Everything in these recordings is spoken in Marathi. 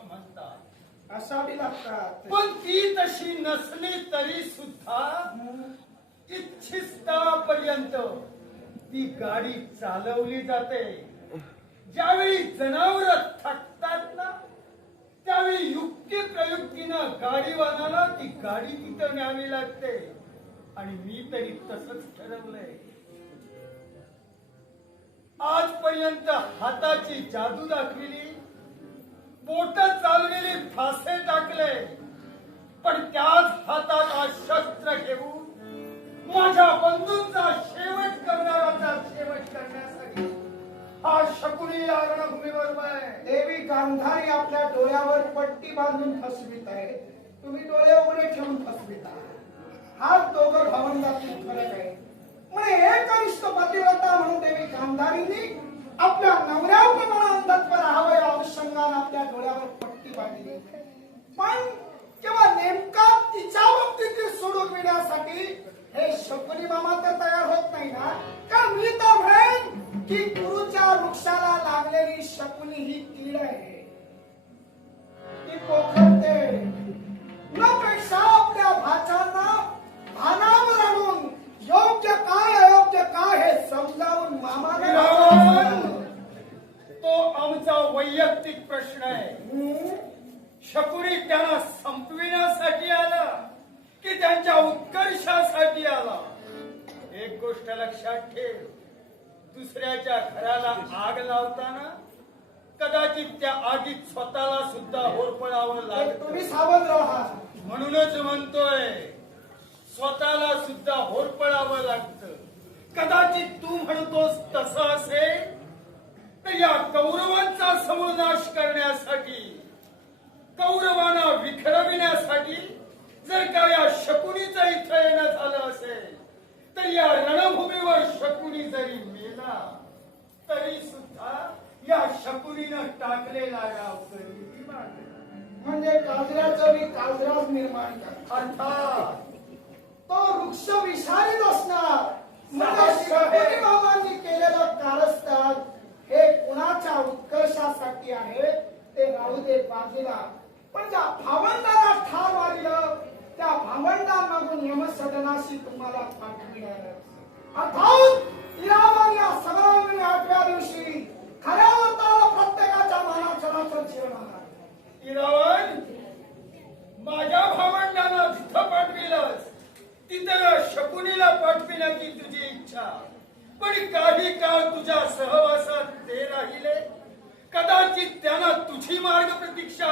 असं म्हणतात. असावी लागतात? पण ती तशी नसली तरी सुद्धा इच्छिस्तापर्यंत ती गाडी चालवली जाते. ज्यावेळी जनावर थकतात ना त्यावेळी युक्ती प्रयुक्तीनं गाडीवानाला ती गाडी तिथं न्यावी लागते. आणि मी तरी तसंच ठरवलंय. आजपर्यंत हाताची जादू दाखविली बोट फासे टाकले. पण त्याच हातात आज शस्त्र घेऊन माझ्या बंधूंचा शेवट करणाराचा शेवट करण्यासाठी हा शकुनी या रणभूमीवर देवी गांधारी आपल्या डोळ्यावर पट्टी बांधून फसवीत आहे. तुम्ही डोळे उघडे ठेवून फसवीत आहात. हा दोघं भावंडातील फरक आहे म्हणजे एकनिष्ठ पतिव्रता म्हणून देवी गांधारीने आपल्या नवऱ्याप्रमाणे अंधत्व राहावं या अनुषंगाने आपल्या डोळ्यावर पट्टी बांधली पण केव्हा नेमका तिच्या बाबतीत सोडून देण्यासाठी हे शकुनी मामा तर तयार होत नाही ना. का मी तर म्हणेन की गुरुच्या वृक्षाला लागलेली शकुनी ही कीड आहे. ती पोखरते. न पेक्षा आपल्या भाचांना भानावर आणून योग्य काय अयोग्य काय हे समजावून विराम! तो आमचा वैयक्तिक प्रश्न आहे. शकुनी त्यांना संपविण्यासाठी आला की त्यांच्या उत्कर्षासाठी आला. एक गोष्ट लक्षात ठेव. दुसऱ्याच्या घराला आग लावताना कदाचित त्या आगीत स्वतःला सुद्धा होरपळावं लागत. तुम्ही सावध राहा. म्हणूनच म्हणतोय स्वतःला सुद्धा होरपळावं लागतं. कदाचित तू म्हणतोस तसं असेल तर या कौरवांचा समूळ नाश करण्यासाठी कौरवांना विखरविण्यासाठी जर का या शकुनीचा इथं येणं झालं असेल तर या रणभूमीवर शकुनी जरी मेला तरी सुद्धा या शकुनीनं टाकलेला या म्हणजे काजऱ्याचं मी काजराज निर्माण करा अर्थात तो वृक्ष विषारीत असणार. म्हणजे साहजिक केलेलं कारस्थान हे कुणाच्या उत्कर्षासाठी आहे ते राहू दे बाजूला पण ज्या भावंडाला ठार मारिलं त्या भावंडांमागून यमसदनाशी तुम्हाला पाठविणार अर्थात या सगळ्यांनी आठव्या दिवशी खऱ्या अर्थाला प्रत्येकाच्या मनाचं जिरणार इरावण माझ्या भावंडांना तिथं पाठविलंस तिथं शकुनीला पाठविण्याची तुझी इच्छा. पण काही काळ तुझ्या सहवासात ते राहिले. कदाचित त्यांना तुझी मार्ग प्रतीक्षा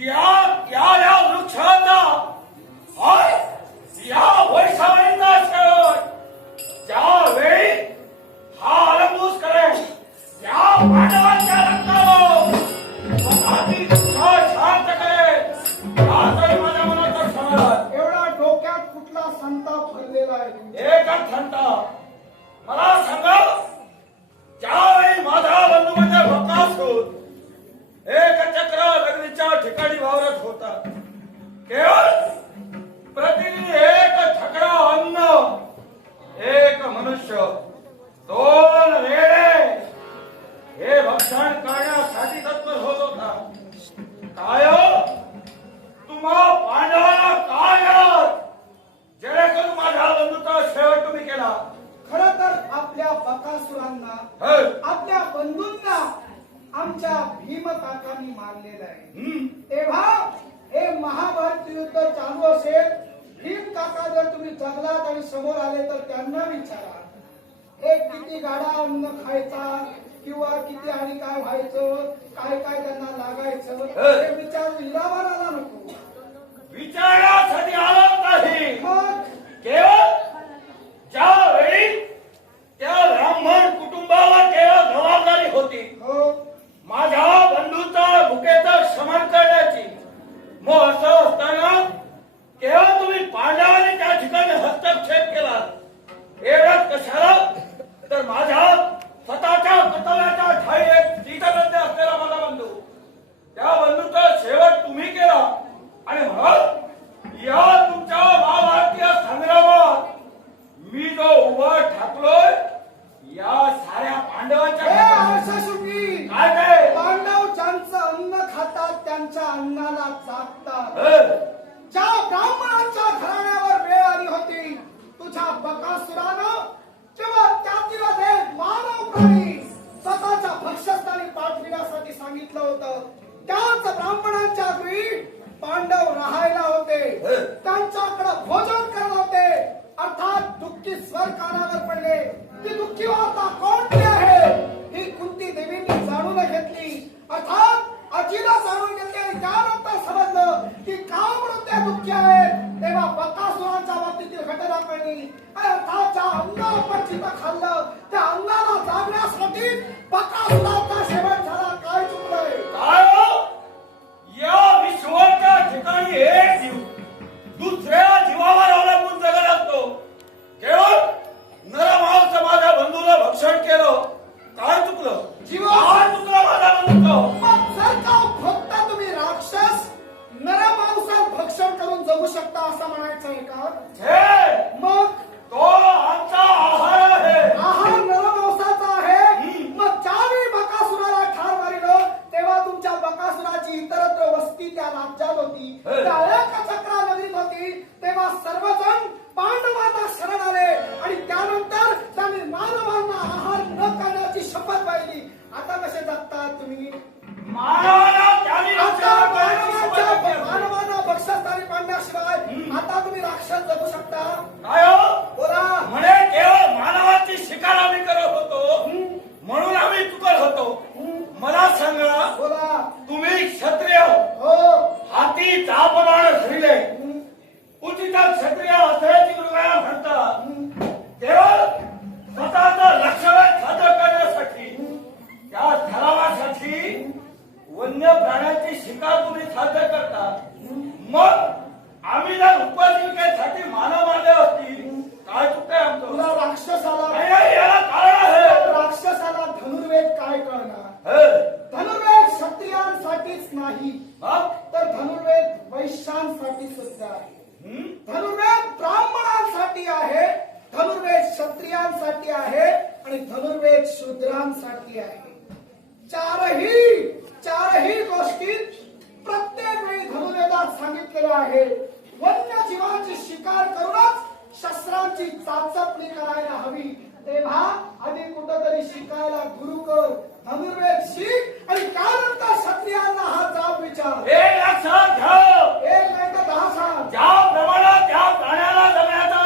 Yeah! आणि वावरत होता. केवळ प्रतिदिन एक छकडा अन्न एक मनुष्य दोन वेळे हे भक्षण करण्यासाठी तत्पर होत होता. काय तुम्हा पांडवाला काय जेणेकरून शेवट तुम्ही केला. खर तर आपल्या बकासुरांना आपल्या बंधूंना आमच्या भीम काकांनी मारलेलं आहे. तेव्हा हे महाभारत युद्ध चालू असेल भीम काका जर तुम्ही जंगलात आणि समोर आले तर त्यांना विचारा. हे किती गाडा अन्न खायचा किंवा किती आणि काय व्हायचं काय काय त्यांना लागायचं हे विचार विलावर आला नको. विचारण्यासाठी आलं नाही. केवळ माझ्या बंधूचा भुकेचा श्रमण करण्याची. मोह शकता असं म्हणायचं आहे का? जर उपजीविकेसाठी मानव मारले असतील काय चुकत आमचं? राक्षसाला याला कारण आहे. राक्षसाला धनुर्वेद काय कळणार धनुर्वेद क्षत्रियांसाठीच नाही. तर धनुर्वेद वैश्यांसाठी सुद्धा आहे. धनुर्वेद ब्राह्मणांसाठी आहे धनुर्वेद क्षत्रियांसाठी आहे आणि धनुर्वेद शूद्रांसाठी आहे. चारही चारही गोष्टी प्रत्येक वेळी धनुर्वेदात सांगितलेलं आहे स्वतःची शिकार करूनच शस्त्रांची चाचपणी करायला हवी. तेव्हा आधी कुठंतरी शिकायला गुरु कर धनुर्वेद शिक आणि त्यानंतर क्षत्रियांना हा जाब विचार. एक लक्षात घ्या एक नाही तर दहा सांग ज्या प्रमाणात त्या प्राण्याला जगण्याचा